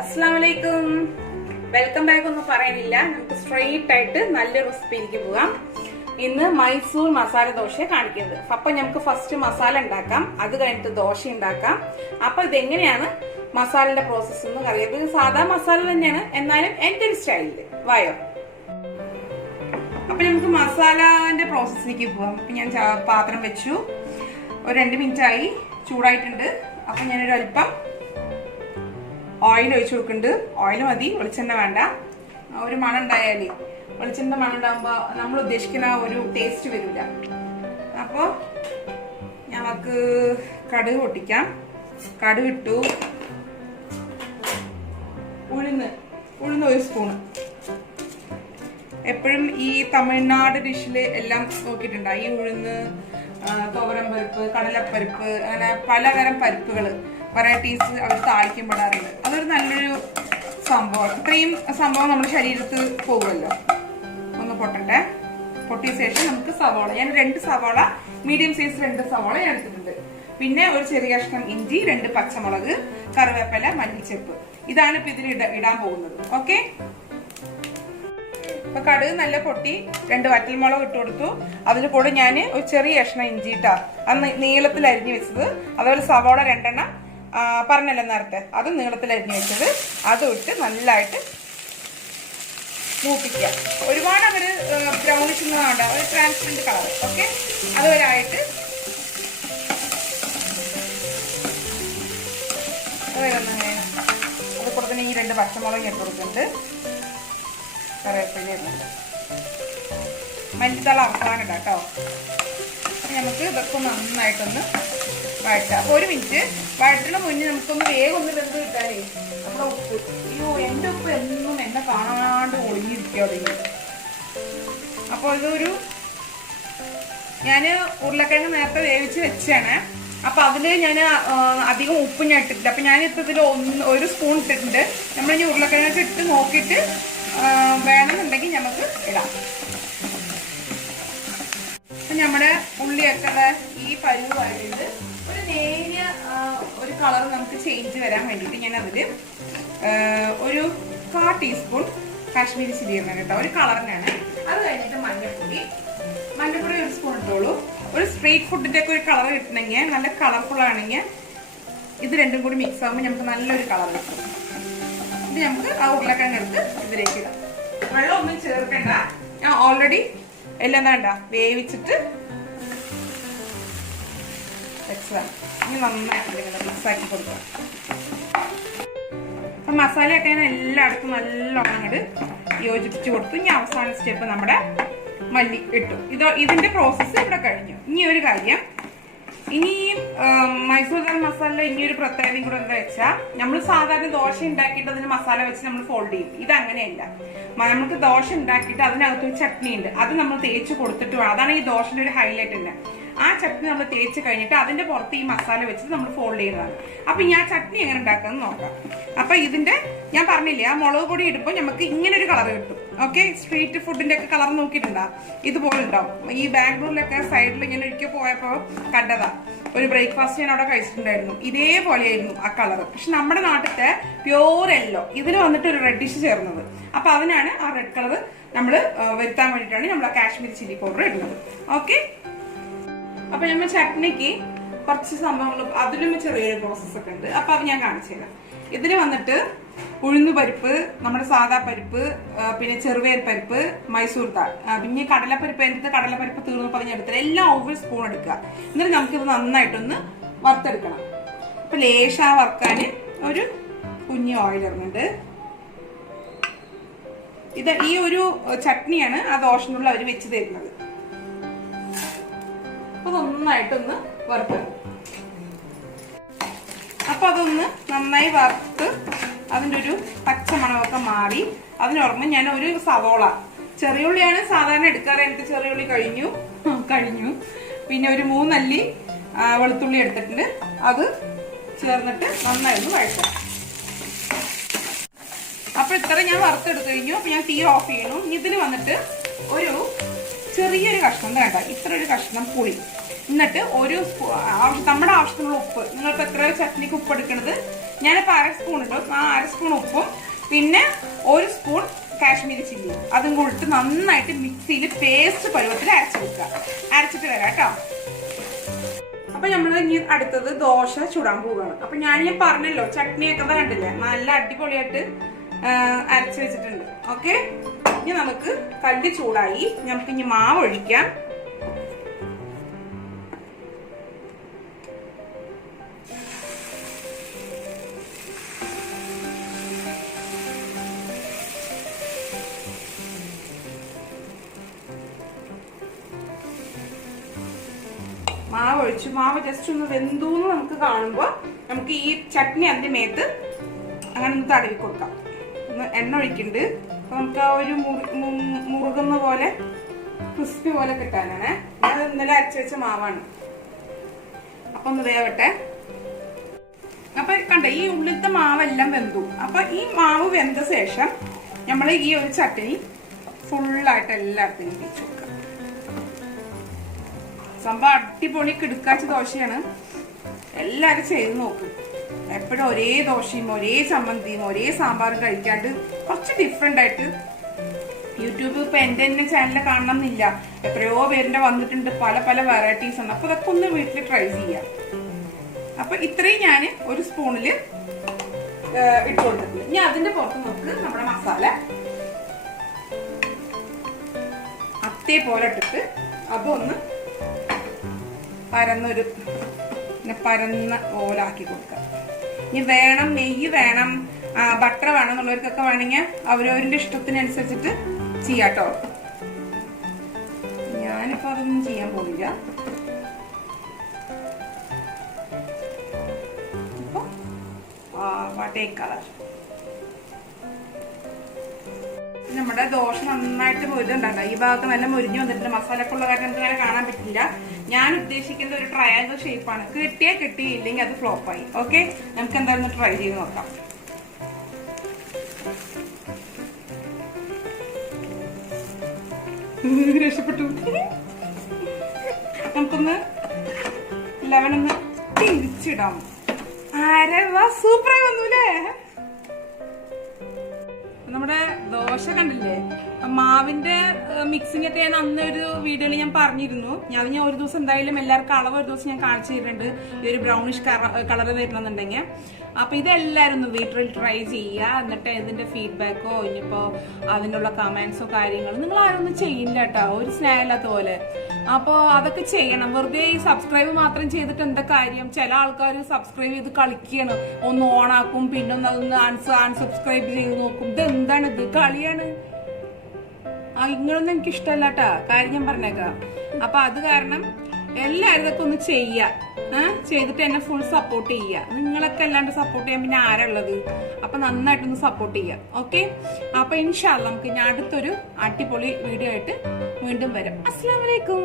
അസ്സലാമലൈക്കും, welcome back. ഒന്നും പറയാനില്ല, നമുക്ക് സ്ട്രെയിറ്റ് ആയിട്ട് നല്ല റെസിപ്പിയിലേക്ക് പോകാം. ഇന്ന് മൈസൂർ മസാല ദോശ കാണിക്കുന്നത്. അപ്പൊ നമുക്ക് ഫസ്റ്റ് മസാല ഉണ്ടാക്കാം, അത് കഴിഞ്ഞിട്ട് ദോശ ഉണ്ടാക്കാം. അപ്പൊ ഇതെങ്ങനെയാണ് മസാലയുടെ പ്രോസസ് എന്ന് അറിയാം. ഇത് സാധാ മസാല തന്നെയാണ്, എന്നാലും എന്റെ ഒരു സ്റ്റൈലില്. വായോ. അപ്പൊ നമുക്ക് മസാലന്റെ പ്രോസസ്സിലേക്ക് പോവാം. അപ്പൊ ഞാൻ പാത്രം വെച്ചു, ഒരു 2 മിനിറ്റ് ആയി, ചൂടായിട്ടുണ്ട്. അപ്പൊ ഞാനൊരു അല്പം ഓയിൽ ഒഴിച്ചു കൊടുക്കുന്നുണ്ട്. ഓയിൽ മതി, വെളിച്ചെണ്ണ വേണ്ട. ഒരു മണം ഉണ്ടായാലേ, വെളിച്ചെണ്ണ മണം ഉണ്ടാകുമ്പോ നമ്മൾ ഉദ്ദേശിക്കുന്ന ഒരു ടേസ്റ്റ് വരില്ല. അപ്പൊ ഞങ്ങൾക്ക് കടുക് പൊട്ടിക്കാം. കടുക് ഇട്ടു. ഉഴുന്ന് 1 സ്പൂണ്. എപ്പോഴും ഈ തമിഴ്നാട് ഡിഷില് എല്ലാം നോക്കിയിട്ടുണ്ടോ, ഈ ഉഴുന്ന്, തോരൻ പരിപ്പ്, കടലപ്പരിപ്പ്, അങ്ങനെ പലതരം പരിപ്പുകള് വെറൈറ്റീസ് അവർ താളിക്കുമ്പോഴാറുണ്ട്. അതൊരു നല്ലൊരു സംഭവം. ഇത്രയും സംഭവം നമ്മുടെ ശരീരത്തിൽ പോകുമല്ലോ. ഒന്ന് പൊട്ടട്ടെ. പൊട്ടിയ ശേഷം നമുക്ക് സവാള, ഞാൻ 2 സവാള, മീഡിയം സൈസ് 2 സവാള ഞാൻ എടുത്തിട്ടുണ്ട്. പിന്നെ ഒരു ചെറിയ കഷ്ണം ഇഞ്ചി, 2 പച്ചമുളക്, കറിവേപ്പില, മല്ലിച്ചപ്പ്. ഇതാണ് ഇപ്പൊ ഇതിൽ ഇടാൻ പോകുന്നത്. ഓക്കെ. അപ്പൊ കടുക് നല്ല പൊട്ടി, 2 വറ്റൽമുളക് ഇട്ട് കൊടുത്തു. അതിൽ കൂടെ ഞാൻ ഒരു ചെറിയ കഷ്ണം ഇഞ്ചി ഇട്ടാ, അന്ന് നീളത്തിൽ അരിഞ്ഞു വെച്ചത്. അതുപോലെ സവാള 2 എണ്ണം പറഞ്ഞല്ലോ നേരത്തെ, അത് നീളത്തിൽ അരിഞ്ഞു വെച്ചത്. അതും ഇട്ട് നല്ലതായിട്ട് മൂപ്പിക്കുക. ഒരുപാട് അവര് ബ്രൗണിഷ് ഒന്നും വേണ്ട, ഒരു ട്രാൻസ്പെറന്റ് കളർ. ഓക്കെ. അതുവരെ ആയിട്ട് അതുകൂടെ തന്നെ ഈ 2 പച്ചമുളക് ഇട്ട് കൊടുക്കുന്നുണ്ട്. കറിവേപ്പില ഇടുന്നുണ്ട്. മല്ലിത്തള അവസാനം ഇടാം കേട്ടോ. നമുക്ക് ഇതൊക്കെ നന്നായിട്ടൊന്ന് വഴറ്റാം. അപ്പൊ 1 മിനിറ്റ് വഴറ്റണ മുന്നേ നമുക്കൊന്ന് വേഗം ഒന്ന് വെന്ത് കിട്ടാനേ നമ്മുടെ ഉപ്പ്. അയ്യോ, എൻ്റെ ഉപ്പ് എന്നും എന്നെ കാണാണ്ട് ഒളിഞ്ഞിരിക്കാതെ. അപ്പോൾ ഇതൊരു ഞാന് ഉരുളക്കിഴങ്ങ് നേരത്തെ വേവിച്ച് വെച്ചാണ്. അപ്പൊ അതില് ഞാൻ അധികം ഉപ്പ് ഞാൻ ഇട്ടിട്ടില്ല. അപ്പൊ ഞാൻ ഇതിൽ 1 സ്പൂൺ ഇട്ടിട്ടുണ്ട്. നമ്മളിനി ഉരുളക്കിഴങ്ങൊക്കെ ഇട്ട് നോക്കിയിട്ട് വേണമെന്നുണ്ടെങ്കിൽ നമുക്ക് ഇടാം. അപ്പൊ നമ്മുടെ ഉള്ളിയൊക്കെ ഈ പരുവായിട്ട് ഒരു നേരിയ ഒരു കളർ നമുക്ക് ചേഞ്ച് വരാൻ വേണ്ടിയിട്ട് ഞാൻ അതില് ഒരു 1/4 ടീസ്പൂൺ കാശ്മീരി ചില്ലി ഇടുന്നത് കേട്ടോ, ഒരു കളറിനാണ്. അത് കഴിഞ്ഞിട്ട് മഞ്ഞൾപ്പൊടി 1 സ്പൂൺ ഇട്ടോളൂ. ഒരു സ്ട്രീറ്റ് ഫുഡിന്റെ ഒക്കെ ഒരു കളർ കിട്ടണമെങ്കിൽ, നല്ല കളർഫുൾ ആണെങ്കിൽ ഇത് രണ്ടും കൂടി മിക്സ് ആകുമ്പോൾ നമുക്ക് നല്ലൊരു കളർ കിട്ടും. ഇത് നമുക്ക് ആ ഉരുളക്കിഴങ്ങ് എടുത്ത് ഇതിലേക്ക് ഇടാം. വെള്ളം ഒന്നും ചേർക്കണ്ട, ഞാൻ ഓൾറെഡി എല്ലാം വേണ്ട വേവിച്ചിട്ട് വെച്ചതാണ്. ഇനി നന്നായിട്ട് മിക്സ് ആക്കി കൊടുക്കാം. അപ്പൊ മസാലയൊക്കെ ഞാൻ എല്ലായിടത്തും നല്ലോണം അങ്ങോട്ട് യോജിപ്പിച്ച് കൊടുത്തു. ഇനി അവസാന സ്റ്റെപ്പ് നമ്മുടെ മല്ലി ഇട്ടു. ഇതിന്റെ പ്രോസസ്സ് ഇവിടെ കഴിഞ്ഞു. ഇനി ഒരു കാര്യം, ഇനി മൈസൂർ ദാൽ മസാല ഇനി ഒരു പ്രത്യേകതയും കൂടെ എന്താ വെച്ചാൽ, നമ്മൾ സാധാരണ ദോശ ഉണ്ടാക്കിയിട്ട് അതിന് മസാല വെച്ച് നമ്മൾ ഫോൾഡ് ചെയ്യും. ഇത് അങ്ങനെയല്ല. നമുക്ക് ദോശ ഉണ്ടാക്കിയിട്ട് അതിനകത്ത് ഒരു ചട്നി ഉണ്ട്, അത് നമ്മൾ തേച്ച് കൊടുത്തിട്ട് വേണം. അതാണ് ഈ ദോശയുടെ ഒരു ഹൈലൈറ്റ് തന്നെ. ആ ചട്നി നമ്മൾ തേച്ച് കഴിഞ്ഞിട്ട് അതിന്റെ പുറത്ത് ഈ മസാല വെച്ചിട്ട് നമ്മൾ ഫോൾഡ് ചെയ്യുന്നതാണ്. അപ്പൊ ഇനി ആ ചട്നി എങ്ങനെ ഉണ്ടാക്കാമെന്ന് നോക്കാം. അപ്പൊ ഇതിന്റെ ഞാൻ പറഞ്ഞില്ലേ, ആ മുളക് പൊടി ഇടുമ്പോൾ നമുക്ക് ഇങ്ങനെ ഒരു കളർ കിട്ടും. ഓക്കെ. സ്ട്രീറ്റ് ഫുഡിന്റെ ഒക്കെ കളർ നോക്കിയിട്ടുണ്ടാ, ഇതുപോലെ ഉണ്ടാവും. ഈ ബാംഗ്ലൂരിലൊക്കെ സൈഡിൽ ഇങ്ങനെ ഒരിക്കൽ പോയപ്പോ കണ്ടതാ, ഒരു ബ്രേക്ക്ഫാസ്റ്റ് ഞാൻ അവിടെ കഴിച്ചിട്ടുണ്ടായിരുന്നു. ഇതേപോലെയായിരുന്നു ആ കളർ. പക്ഷെ നമ്മുടെ നാട്ടിലത്തെ പ്യോർ യെല്ലോ, ഇതിന് വന്നിട്ട് ഒരു റെഡിഷ് ചേർന്നത്. അപ്പൊ അതിനാണ് ആ റെഡ് കളർ നമ്മൾ വരുത്താൻ വേണ്ടിയിട്ടാണ് നമ്മൾ ആ കാശ്മീരി ചില്ലി പൗഡർ ഇടുന്നത്. ഓക്കെ. അപ്പൊ നമ്മൾ ചട്നിക്ക് കുറച്ച് സംഭവങ്ങൾ, അതിലും ചെറിയൊരു പ്രോസസ് ഒക്കെ ഉണ്ട്. അപ്പൊ അത് ഞാൻ കാണിച്ചു തരാം. ഇതിന് വന്നിട്ട് ഉഴുന്ന് പരിപ്പ്, നമ്മുടെ സാധാ പരിപ്പ്, പിന്നെ ചെറുപയർ പരിപ്പ്, മൈസൂർ ദാൽ, പിന്നെ കടലപ്പരിപ്പ്. എൻ്റെ കടലപ്പരിപ്പ് തീർന്നു പറഞ്ഞെടുത്തില്ല. എല്ലാം 1 സ്പൂൺ എടുക്കുക. എന്നിട്ട് നമുക്കിത് നന്നായിട്ടൊന്ന് വറുത്തെടുക്കണം. അപ്പൊ ലേശ വറുക്കാൻ ഒരു കുഞ്ഞി ഓയിൽ ഇടുന്നുണ്ട്. ഇത് ഈ ഒരു ചട്നിയാണ് ആ ദോശനുള്ള അവർ വെച്ച് തരുന്നത്. അപ്പൊ നന്നായിട്ടൊന്ന് വറുത്തെടുക്കും. അപ്പൊ അതൊന്ന് നന്നായി വറുത്ത് അതിൻ്റെ ഒരു പച്ചമണമൊക്കെ മാറി അതിനോർമ്മ ഞാൻ ഒരു സവോള, ചെറിയ ഉള്ളിയാണ് സാധാരണ എടുക്കാറ്, എനിക്ക് ചെറിയ ഉള്ളി കഴിഞ്ഞു. പിന്നെ ഒരു 3 അല്ലി വെളുത്തുള്ളി എടുത്തിട്ടുണ്ട്. അത് ചേർന്നിട്ട് നന്നായിരുന്നു വഴറ്റാം. അപ്പൊ ഇത്ര ഞാൻ വറുത്തെടുത്ത് കഴിഞ്ഞു. അപ്പൊ ഞാൻ തീ ഓഫ് ചെയ്യണം. ഇതിന് വന്നിട്ട് ഒരു ചെറിയൊരു കഷ്ണം വേണ്ട, ഇത്ര ഒരു കഷ്ണം പുളി, എന്നിട്ട് ഒരു നമ്മുടെ ആവശ്യത്തിനുള്ള ഉപ്പ്. നിങ്ങൾക്ക് എത്ര ചട്നിക്ക് ഉപ്പ് എടുക്കണത് ഞാനിപ്പോൾ 1/2 സ്പൂൺ ഇടും. ആ 1/2 സ്പൂൺ ഉപ്പും പിന്നെ 1 സ്പൂൺ കാശ്മീരി ചില്ലി അതും കൂടിട്ട് നന്നായിട്ട് മിക്സിയിൽ പേസ്റ്റ് പരുവത്തിൽ അരച്ചിട്ട് വരാം കേട്ടോ. അപ്പൊ നമ്മൾ ഇനി അടുത്തത് ദോശ ചുടാൻ പോവുകയാണ്. അപ്പൊ ഞാൻ പറഞ്ഞല്ലോ ചട്നിയൊക്കെ കണ്ടില്ലേ, നല്ല അടിപൊളിയായിട്ട് അരച്ചു വെച്ചിട്ടുണ്ട്. ഓക്കെ, ഇനി നമുക്ക് കല്ല് ചൂടായി, നമുക്ക് ഇനി മാവ് ഒഴിക്കാം. മാവ് ഒഴിച്ചു. മാവ് ജസ്റ്റ് ഒന്ന് വെന്തൂന്ന് നമുക്ക് കാണുമ്പോൾ നമുക്ക് ഈ ചട്നി അതിന്റെ മേത്ത് അങ്ങനെ ഒന്ന് തടവി കൊടുക്കാം. ഒന്ന് എണ്ണ ഒഴിക്കുന്നുണ്ട്. അപ്പൊ നമുക്ക് ആ ഒരു മുറുകുന്ന പോലെ ക്രിസ്പി പോലെ കിട്ടാനാണ്. അത് ഇന്നലെ അരച്ചു വെച്ച മാവാണ്. അപ്പൊ ഒന്ന് വേവട്ടെ. അപ്പൊ കണ്ട ഈ ഉള്ളിലത്തെ മാവെല്ലാം വെന്തു. അപ്പൊ ഈ മാവ് വെന്ത ശേഷം നമ്മൾ ഈ ഒരു ചട്നി ഫുള്ളായിട്ട് എല്ലായിടത്തും വെച്ചു കൊടുക്കാം. സംഭവം അടിപൊളി കിടുക്കാച്ച ദോശയാണ്. എല്ലാവരും ചെയ്ത് നോക്കും. എപ്പോഴും ഒരേ ദോശയും ഒരേ ചമ്മന്തിയും ഒരേ സാമ്പാറും കഴിക്കാണ്ട് കുറച്ച് ഡിഫറെന്റ് ആയിട്ട്. യൂട്യൂബ് ഇപ്പൊ എന്റെ തന്നെ ചാനലിൽ കാണണം എന്നില്ല, എത്രയോ പേരിന്റെ വന്നിട്ടുണ്ട്, പല പല വെറൈറ്റീസ് ഉണ്ട്. അപ്പൊ അതൊക്കെ ഒന്ന് വീട്ടിൽ ട്രൈ ചെയ്യാം. അപ്പൊ ഇത്രയും ഞാൻ ഒരു സ്പൂണില് ഇട്ട് കൊടുത്തിട്ടുണ്ട്. ഇനി അതിന്റെ പുറത്ത് നമുക്ക് നമ്മുടെ മസാല അതേപോലെ ഇട്ടിട്ട് അപ്പൊ ഒന്ന് പരന്ന ഓലാക്കി കൊടുക്കാം. ഇനി വേണം നെയ്യ് വേണം ബട്ടർ വേണം എന്നുള്ളവർക്കൊക്കെ വേണമെങ്കിൽ അവരവരുടെ ഇഷ്ടത്തിനനുസരിച്ചിട്ട് ചെയ്യാട്ടോ. ഞാനിപ്പോ അതൊന്നും ചെയ്യാൻ പോണില്ല. ഇപ്പൊ വാട്ടേ കളർ നമ്മുടെ ദോശ നന്നായിട്ട് മുരിഞ്ഞുണ്ടാക്കാം. ഈ ഭാഗത്ത് നല്ല മുരിഞ്ഞു വന്നിട്ടുണ്ട്. മസാലക്കുള്ള കാര്യം നമുക്ക് അങ്ങനെ കാണാൻ പറ്റില്ല. ഞാൻ ഉദ്ദേശിക്കുന്നത് ഒരു ട്രയാങ്കിൾ ഷേപ്പാണ്. കിട്ടിയാൽ കിട്ടി, ഇല്ലെങ്കിൽ അത് ഫ്ലോപ്പായി. ഓക്കെ, നമുക്ക് എന്തായാലും ട്രൈ ചെയ്ത് നോക്കാം. രക്ഷപ്പെട്ടു. നമുക്കൊന്ന് ലെവനൊന്ന് തിരിച്ചിടാം. ആരവാ, സൂപ്പറായി വന്നൂലേ. നമ്മുടെ ദോശ കണ്ടില്ലേ, മാവിന്റെ മിക്സിംഗ് ഒക്കെ ഞാൻ അന്ന് ഒരു വീഡിയോയിൽ ഞാൻ പറഞ്ഞിരുന്നു. ഞാൻ ഒരു ദിവസം എന്തായാലും എല്ലാവർക്കും അളവ് ഒരു ദിവസം ഞാൻ കാണിച്ചു തരുന്നുണ്ട്, ഈ ഒരു ബ്രൗണിഷ് കളർ വരണമെന്നുണ്ടെങ്കിൽ. അപ്പൊ ഇതെല്ലാവരും ഒന്ന് വീട്ടിൽ ട്രൈ ചെയ്യുക. എന്നിട്ട് ഇതിന്റെ ഫീഡ്ബാക്കോ ഇനിയിപ്പോ അതിനുള്ള കമന്റ്സോ കാര്യങ്ങളും നിങ്ങൾ ആരൊന്നും ചെയ്യില്ല കേട്ടോ, ഒരു സ്നേഹമില്ലാത്ത പോലെ. അപ്പൊ അതൊക്കെ ചെയ്യണം. വെറുതെ ഈ സബ്സ്ക്രൈബ് മാത്രം ചെയ്തിട്ട് എന്താ കാര്യം? ചില ആൾക്കാർ സബ്സ്ക്രൈബ് ചെയ്ത് കളിക്കുകയാണ്, ഒന്ന് ഓണാക്കും പിന്നെ ഒന്ന് അൺസബ്സ്ക്രൈബ് ചെയ്ത് നോക്കും. ഇത് എന്താണ്, ഇത് കളിയാണ്. ഇങ്ങനൊന്നും എനിക്ക് ഇഷ്ടമല്ല കേട്ടാ, കാര്യം ഞാൻ പറഞ്ഞേക്കാം. അപ്പൊ അത് കാരണം എല്ലാവരും ഇതൊക്കെ ഒന്ന് ചെയ്തിട്ട് എന്നെ ഫുൾ സപ്പോർട്ട് ചെയ്യുക. നിങ്ങളൊക്കെ അല്ലാണ്ട് സപ്പോർട്ട് ചെയ്യാൻ പിന്നെ ആരുള്ളത്? അപ്പൊ നന്നായിട്ടൊന്ന് സപ്പോർട്ട് ചെയ്യാം. ഓക്കെ, അപ്പൊ ഇൻഷാ അല്ലാഹ് നമുക്ക് ഇനി അടുത്തൊരു അടിപൊളി വീഡിയോ ആയിട്ട് വീണ്ടും വരാം. അസ്സലാമു അലൈക്കും.